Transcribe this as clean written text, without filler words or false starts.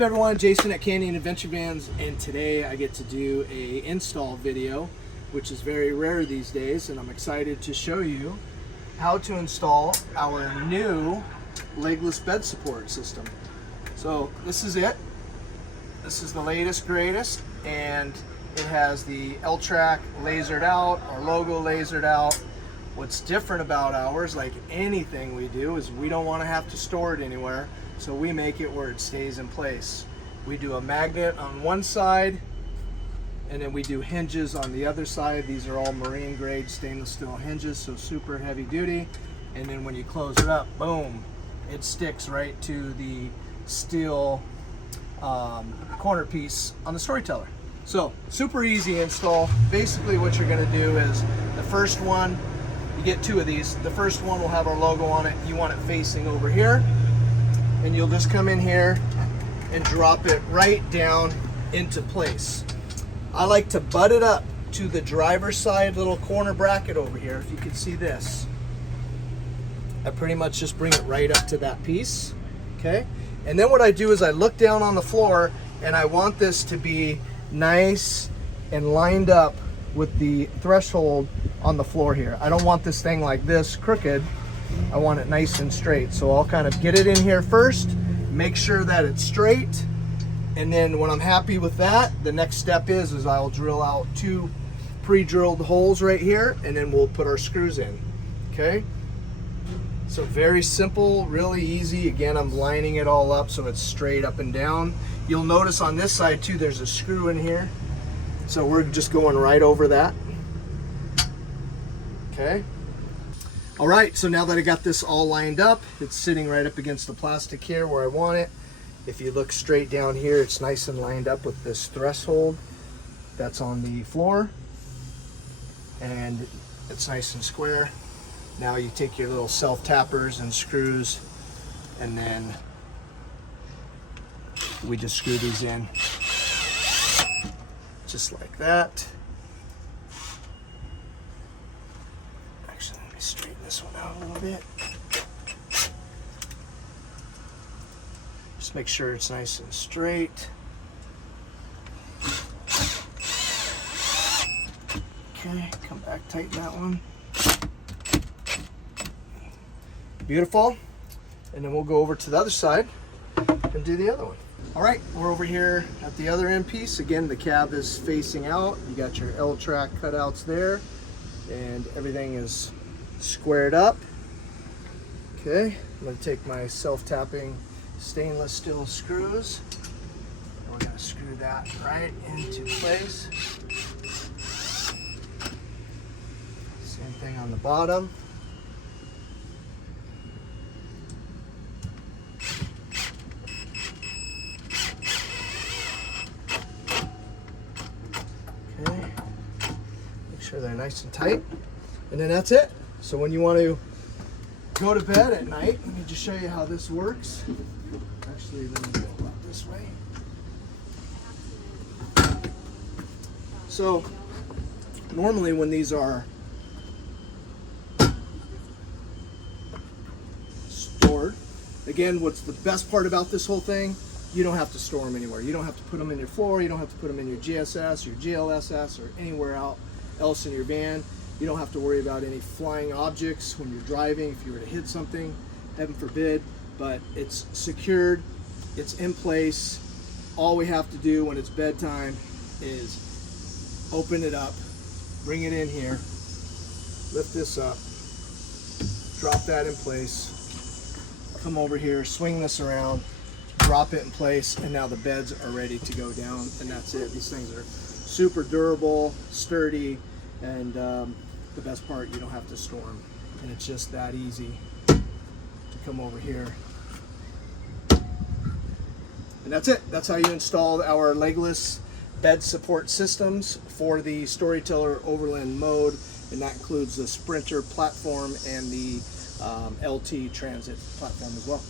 up everyone? Jason at Canyon Adventure Vans, and today I get to do a install video, which is very rare these days, and I'm excited to show you how to install our new legless bed support system. So this is it. This is the latest, greatest, and it has the L-track lasered out, our logo lasered out. What's different about ours, like anything we do, is we don't want to have to store it anywhere, so we make it where it stays in place. We do a magnet on one side, and then we do hinges on the other side. These are all marine grade stainless steel hinges, so super heavy duty. And then when you close it up, boom, it sticks right to the steel corner piece on the Storyteller. So super easy install. Basically what you're going to do is the first one, you get two of these. The first one will have our logo on it. You want it facing over here, and you'll just come in here and drop it right down into place. I like to butt it up to the driver's side little corner bracket over here. If you can see this, I pretty much just bring it right up to that piece. Okay, and then what I do is I look down on the floor, and I want this to be nice and lined up with the threshold on the floor here. I don't want this thing like this crooked. I want it nice and straight. So I'll kind of get it in here first, make sure that it's straight, and then when I'm happy with that, the next step is I'll drill out two pre-drilled holes right here, and then we'll put our screws in. Okay, so very simple, really easy. Again, I'm lining it all up so it's straight up and down. You'll notice on this side too, there's a screw in here, so we're just going right over that. Okay. All right, so now that I got this all lined up, it's sitting right up against the plastic here where I want it. If you look straight down here, it's nice and lined up with this threshold that's on the floor, and it's nice and square. Now you take your little self tappers and screws, and then we just screw these in just like that. Actually, let me straighten this one out a little bit. Just make sure it's nice and straight. Okay, come back, tighten that one. Beautiful. And then we'll go over to the other side and do the other one. All right, we're over here at the other end piece. Again, the cab is facing out. You got your L-track cutouts there, and everything is squared up. Okay, I'm gonna take my self-tapping stainless steel screws. We're gonna screw that right into place. Same thing on the bottom. Okay, make sure they're nice and tight, and then that's it. So when you want to go to bed at night, let me just show you how this works. Actually, let me go about this way. So normally when these are stored, again, what's the best part about this whole thing? You don't have to store them anywhere. You don't have to put them in your floor. You don't have to put them in your GSS, your GLSS, or anywhere else in your van. You don't have to worry about any flying objects when you're driving. If you were to hit something, heaven forbid, but it's secured, it's in place. All we have to do when it's bedtime is open it up, bring it in here, lift this up, drop that in place, come over here, swing this around, drop it in place, and now the beds are ready to go down, and that's it. These things are super durable, sturdy, and the best part, you don't have to store them, and it's just that easy to come over here. And that's it. That's how you install our legless bed support systems for the Storyteller Overland mode, and that includes the Sprinter platform and the LT Transit platform as well.